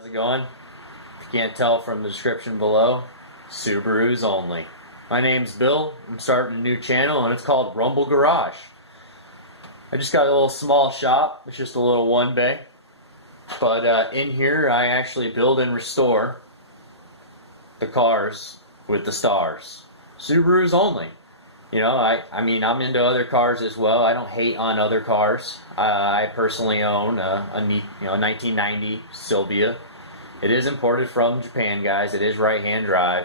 How's it going? If you can't tell from the description below, Subaru's only. My name's Bill. I'm starting a new channel and it's called Rumble Garage. I just got a little small shop. It's just a little one bay. But in here I actually build and restore the cars with the stars. Subaru's only. You know, I mean, I'm into other cars as well. I don't hate on other cars. I personally own a 1990 Silvia. It is imported from Japan, guys. It is right-hand drive.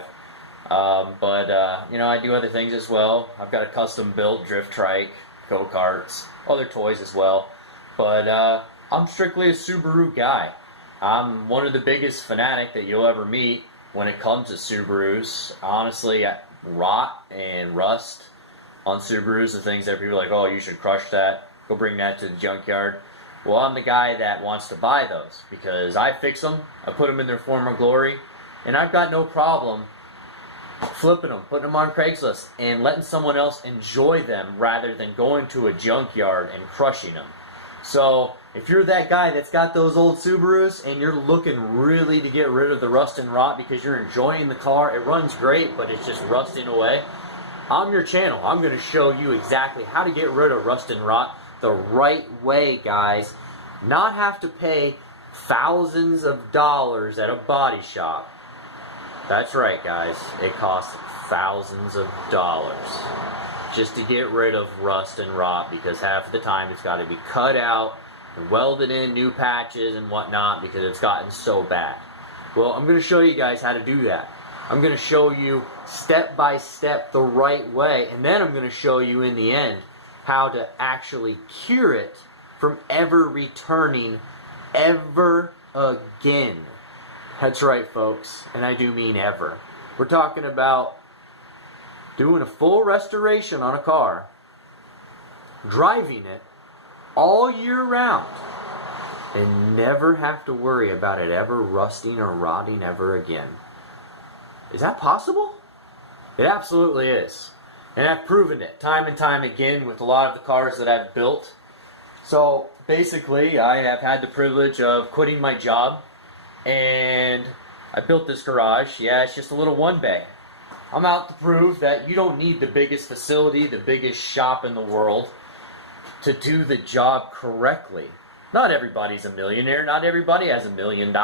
You know, I do other things as well. I've got a custom-built drift trike, go-karts, other toys as well. But I'm strictly a Subaru guy. I'm one of the biggest fanatic that you'll ever meet when it comes to Subarus. Honestly, rot and rust on Subarus, the things that people are like, oh, you should crush that, go bring that to the junkyard. Well, I'm the guy that wants to buy those because I fix them, I put them in their former glory, and I've got no problem flipping them, putting them on Craigslist, and letting someone else enjoy them rather than going to a junkyard and crushing them. So, if you're that guy that's got those old Subarus and you're looking really to get rid of the rust and rot because you're enjoying the car, it runs great, but it's just rusting away, I'm your channel. I'm going to show you exactly how to get rid of rust and rot the right way, guys. Not have to pay thousands of dollars at a body shop. That's right, guys. It costs thousands of dollars just to get rid of rust and rot because half the time it's got to be cut out and welded in, new patches and whatnot because it's gotten so bad. Well, I'm going to show you guys how to do that. I'm going to show you step by step the right way, and then I'm going to show you in the end how to actually cure it from ever returning ever again. That's right, folks, and I do mean ever. We're talking about doing a full restoration on a car, driving it all year round, and never have to worry about it ever rusting or rotting ever again. Is that possible? It absolutely is. And I've proven it time and time again with a lot of the cars that I've built. So basically, I have had the privilege of quitting my job and I built this garage. Yeah, it's just a little one bay. I'm out to prove that you don't need the biggest facility, the biggest shop in the world to do the job correctly. Not everybody's a millionaire. Not everybody has $1 million.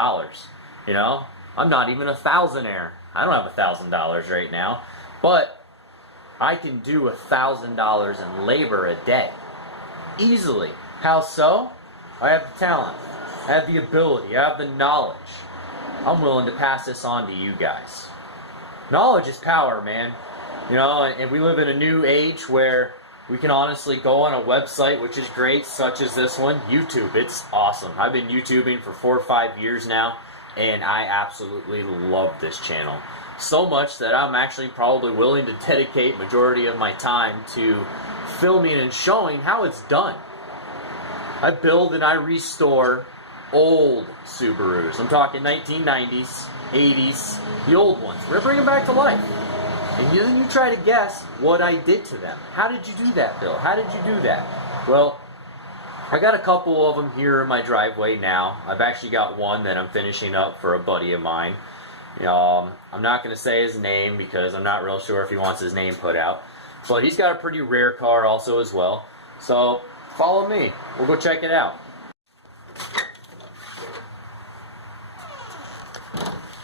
You know, I'm not even a thousandaire. I don't have $1,000 right now, but I can do $1,000 in labor a day, easily. How so? I have the talent, I have the ability, I have the knowledge. I'm willing to pass this on to you guys. Knowledge is power, man. You know, and we live in a new age where we can honestly go on a website, which is great, such as this one, YouTube. It's awesome. I've been YouTubing for 4 or 5 years now. And I absolutely love this channel. So much that I'm actually probably willing to dedicate majority of my time to filming and showing how it's done. I build and I restore old Subarus. I'm talking 1990s, 80s, the old ones. We're bringing them back to life. And you try to guess what I did to them. How did you do that, Bill? How did you do that? Well, I got a couple of them here in my driveway now. I've actually got one that I'm finishing up for a buddy of mine. I'm not going to say his name because I'm not real sure if he wants his name put out. But he's got a pretty rare car also as well. So follow me. We'll go check it out.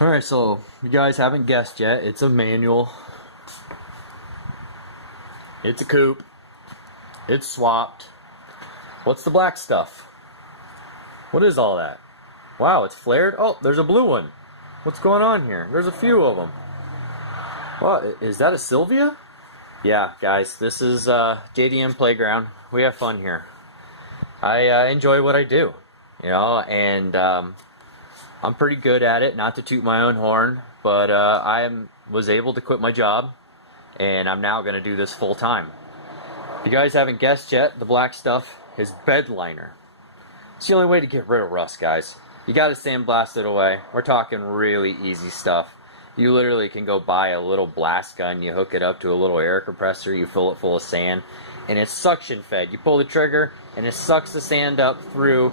Alright, so you guys haven't guessed yet. It's a manual. It's a coupe. It's swapped. What's the black stuff? What is all that? Wow, it's flared. Oh, there's a blue one. What's going on here? There's a few of them. What? Is that a Silvia? Yeah, guys, this is JDM Playground. We have fun here. I enjoy what I do, you know, and I'm pretty good at it. Not to toot my own horn, but was able to quit my job, and I'm now going to do this full time. If you guys haven't guessed yet, the black stuff is bed liner. It's the only way to get rid of rust, guys. You gotta sandblast it away. We're talking really easy stuff. You literally can go buy a little blast gun, you hook it up to a little air compressor, you fill it full of sand, and it's suction fed. You pull the trigger and it sucks the sand up through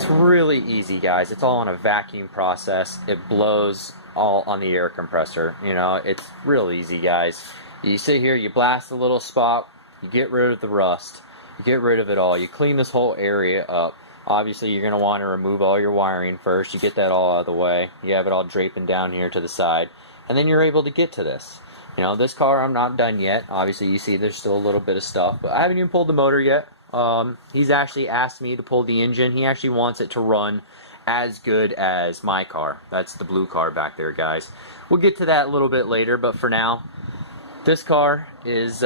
It's really easy, guys. It's all on a vacuum process. It blows all on the air compressor. You know, it's real easy, guys. You sit here, you blast a little spot, you get rid of the rust, you get rid of it all, you clean this whole area up. Obviously, you're going to want to remove all your wiring first. You get that all out of the way. You have it all draping down here to the side, and then you're able to get to this. You know, this car I'm not done yet. Obviously, you see there's still a little bit of stuff, but I haven't even pulled the motor yet. He's actually asked me to pull the engine. He actually wants it to run as good as my car. That's the blue car back there, guys. We'll get to that a little bit later, but for now, this car is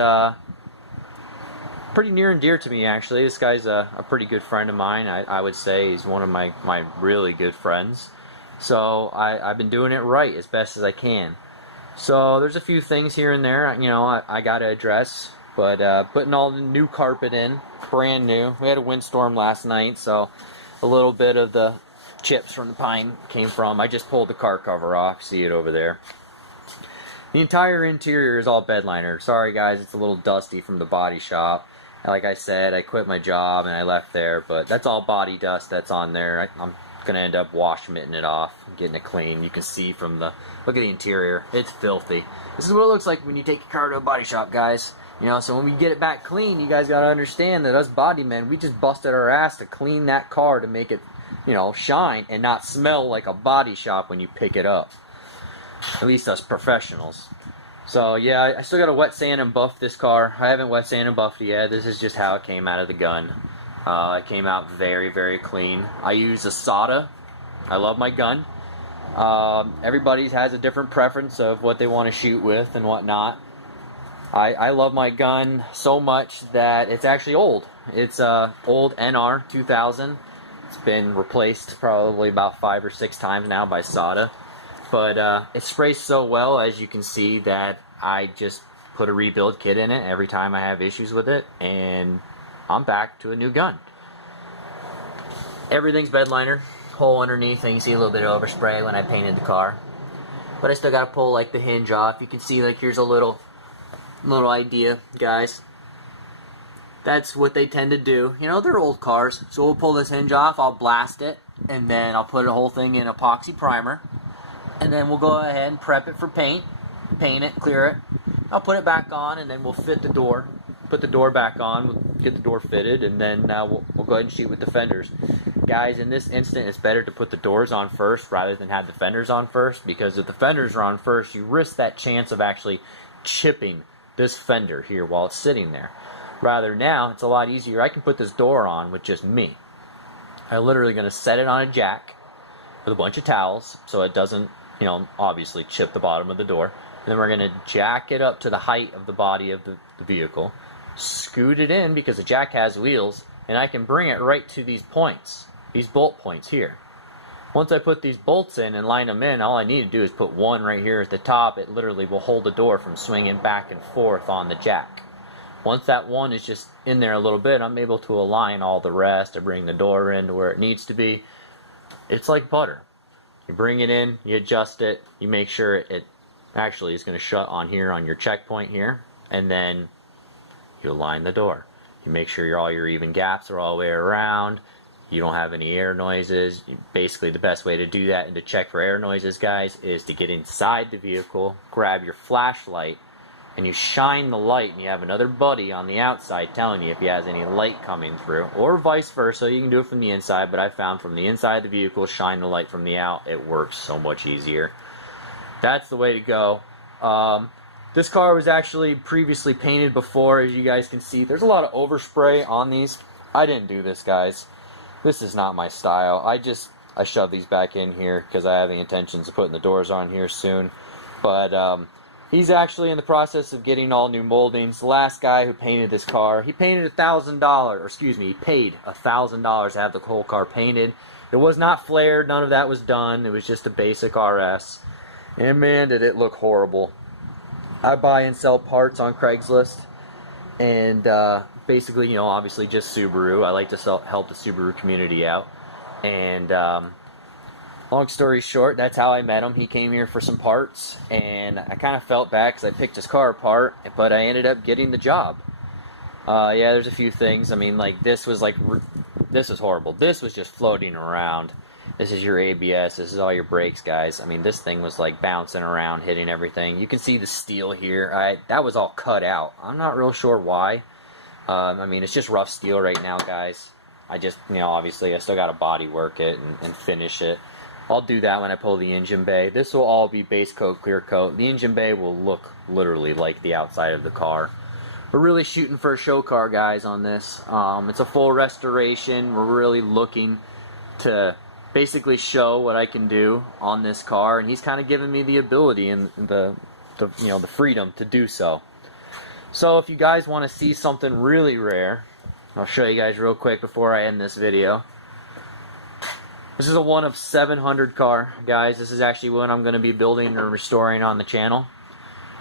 pretty near and dear to me, actually. This guy's a pretty good friend of mine. I would say he's one of my really good friends. So I've been doing it right as best as I can. So there's a few things here and there, you know, I got to address. But putting all the new carpet in, brand new. We had a windstorm last night, so a little bit of the chips from the pine came from. I just pulled the car cover off. See it over there. The entire interior is all bed liner. Sorry guys, it's a little dusty from the body shop. Like I said, I quit my job and I left there, but that's all body dust that's on there. I'm going to end up wash mitting it off, getting it clean. You can see from the, look at the interior. It's filthy. This is what it looks like when you take your car to a body shop, guys. You know, so when we get it back clean, you guys got to understand that us body men, we just busted our ass to clean that car to make it, you know, shine and not smell like a body shop when you pick it up. At least us professionals. So yeah, I still got to wet sand and buff this car. I haven't wet sand and buffed it yet. This is just how it came out of the gun. It came out very, very clean. I use a Sada. I love my gun. Everybody has a different preference of what they want to shoot with and whatnot. I love my gun so much that it's actually old. It's old NR 2000. It's been replaced probably about 5 or 6 times now by Sada. But it sprays so well, as you can see, that I just put a rebuild kit in it every time I have issues with it, and I'm back to a new gun. Everything's bed liner, hole underneath, and you can see a little bit of overspray when I painted the car. But I still got to pull like the hinge off. You can see like here's a little idea, guys. That's what they tend to do. You know, they're old cars. So we'll pull this hinge off, I'll blast it, and then I'll put the whole thing in epoxy primer. And then we'll go ahead and prep it for paint. Paint it, clear it. I'll put it back on, and then we'll fit the door. Put the door back on, we'll get the door fitted, and then we'll go ahead and shoot with the fenders. Guys, in this instant, it's better to put the doors on first rather than have the fenders on first, because if the fenders are on first, you risk that chance of actually chipping this fender here while it's sitting there. Rather now, it's a lot easier. I can put this door on with just me. I'm literally going to set it on a jack with a bunch of towels so it doesn't, you know, obviously chip the bottom of the door. And then we're going to jack it up to the height of the body of the vehicle, scoot it in because the jack has wheels, and I can bring it right to these points, these bolt points here. Once I put these bolts in and line them in, all I need to do is put one right here at the top. It literally will hold the door from swinging back and forth on the jack. Once that one is just in there a little bit, I'm able to align all the rest. I bring the door in to where it needs to be. It's like butter. You bring it in, you adjust it, you make sure it actually is going to shut on here on your checkpoint here, and then you align the door. You make sure all your even gaps are all the way around. You don't have any air noises. Basically, the best way to do that and to check for air noises, guys, is to get inside the vehicle, grab your flashlight, and you shine the light, and you have another buddy on the outside telling you if he has any light coming through, or vice versa. You can do it from the inside, but I found from the inside of the vehicle, shine the light from the out. It works so much easier. That's the way to go. This car was actually previously painted before, as you guys can see. There's a lot of overspray on these. I didn't do this, guys. This is not my style. I shoved these back in here because I have the intentions of putting the doors on here soon. But he's actually in the process of getting all new moldings. The last guy who painted this car, he painted $1,000, or excuse me, he paid $1,000 to have the whole car painted. It was not flared, none of that was done. It was just a basic RS. And man, did it look horrible. I buy and sell parts on Craigslist, and basically, you know, obviously just Subaru. I like to help the Subaru community out. And long story short, that's how I met him. He came here for some parts, and I kind of felt bad because I picked his car apart, but I ended up getting the job. Yeah, there's a few things. I mean, like this was like this was horrible. This was just floating around. This is your ABS. This is all your brakes, guys. I mean, this thing was like bouncing around, hitting everything. You can see the steel here. That was all cut out. I'm not real sure why. I mean, it's just rough steel right now, guys. I just, obviously I still got to body work it and finish it. I'll do that when I pull the engine bay. This will all be base coat, clear coat. The engine bay will look literally like the outside of the car. We're really shooting for a show car, guys, on this. It's a full restoration. We're really looking to basically show what I can do on this car, and he's kind of given me the ability and the freedom to do so. So if you guys want to see something really rare, I'll show you guys real quick before I end this video. This is a 1 of 700 car, guys. This is actually one I'm going to be building or restoring on the channel.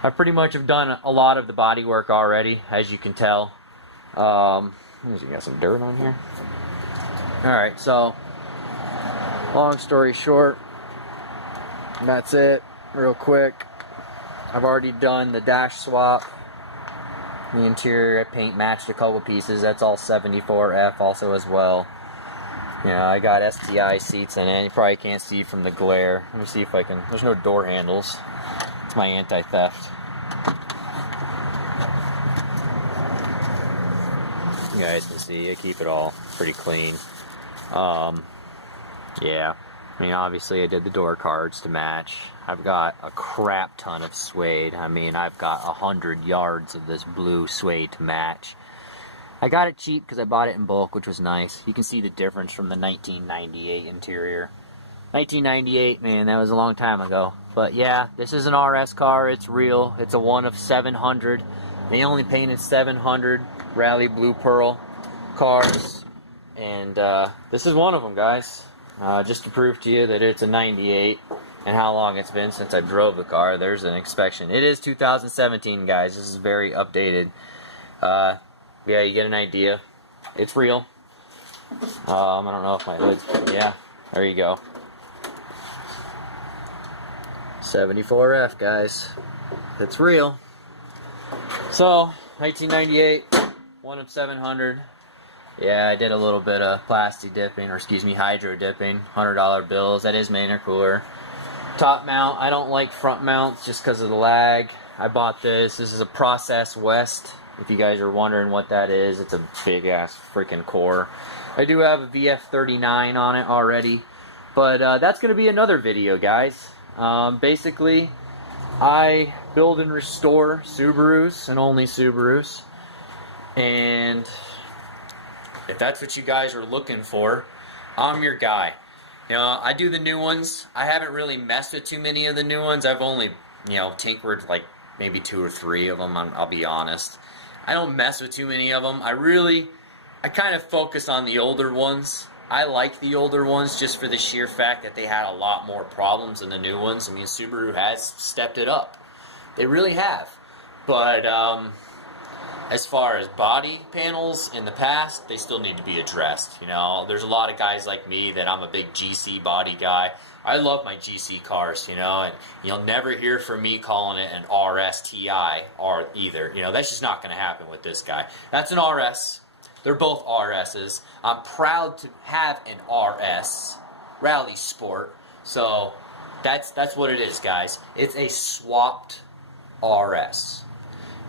I pretty much have done a lot of the body work already, as you can tell. You got some dirt on here. Alright, so long story short, that's it, real quick. I've already done the dash swap. The interior, I paint matched a couple pieces. That's all 74F also as well. I got STI seats in it. You probably can't see from the glare. Let me see if I can. There's no door handles. It's my anti-theft. You guys can see I keep it all pretty clean. Yeah. I mean, obviously I did the door cards to match. I've got a crap ton of suede. I mean, I've got 100 yards of this blue suede to match. I got it cheap because I bought it in bulk, which was nice. You can see the difference from the 1998 interior. 1998, man, that was a long time ago. But yeah, this is an RS car. It's real. It's a 1 of 700. They only painted 700 Rally Blue Pearl cars. And this is one of them, guys. Just to prove to you that it's a 98 and how long it's been since I drove the car. There's an inspection. It is 2017, guys. This is very updated. Yeah, you get an idea. It's real. I don't know if my hood's... Yeah, there you go. 74F, guys. It's real. So, 1998, 1 of 700. Yeah, I did a little bit of plastic dipping, or excuse me, hydro dipping. $100 bills. That is my intercooler. Top mount. I don't like front mounts just because of the lag. I bought this. This is a Process West. If you guys are wondering what that is, it's a big ass freaking core. I do have a VF39 on it already, but that's going to be another video, guys. Basically, I build and restore Subarus and only Subarus, and if that's what you guys are looking for, I'm your guy. I do the new ones. I haven't really messed with too many of the new ones. I've only, tinkered like maybe 2 or 3 of them, I'll be honest. I don't mess with too many of them. I kind of focus on the older ones. I like the older ones just for the sheer fact that they had a lot more problems than the new ones. I mean, Subaru has stepped it up. They really have. But as far as body panels in the past, they still need to be addressed. There's a lot of guys like me that I'm a big GC body guy. I love my GC cars, and you'll never hear from me calling it an RSTI or either. That's just not going to happen with this guy. That's an RS. They're both RSs. I'm proud to have an RS, Rally Sport. So that's what it is, guys. It's a swapped RS.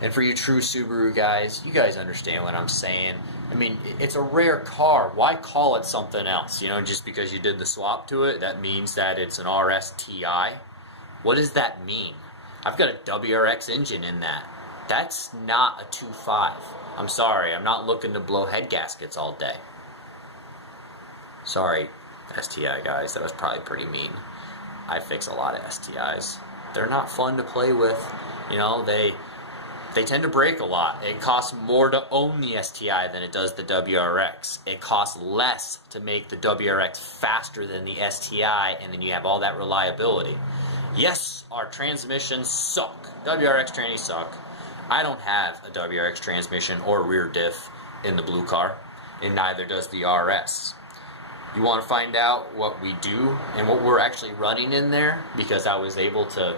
And for you true Subaru guys, you guys understand what I'm saying. I mean, it's a rare car. Why call it something else? Just because you did the swap to it, that means that it's an RSTI. What does that mean? I've got a WRX engine in that. That's not a 2.5. I'm sorry, I'm not looking to blow head gaskets all day. Sorry, STI guys, that was probably pretty mean. I fix a lot of STIs. They're not fun to play with. They tend to break a lot. It costs more to own the STI than it does the WRX. It costs less to make the WRX faster than the STI, and then you have all that reliability. Yes, our transmissions suck. WRX trannies suck. I don't have a WRX transmission or rear diff in the blue car, and neither does the RS. You want to find out what we do and what we're actually running in there, because I was able to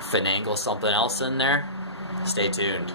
finagle something else in there? Stay tuned.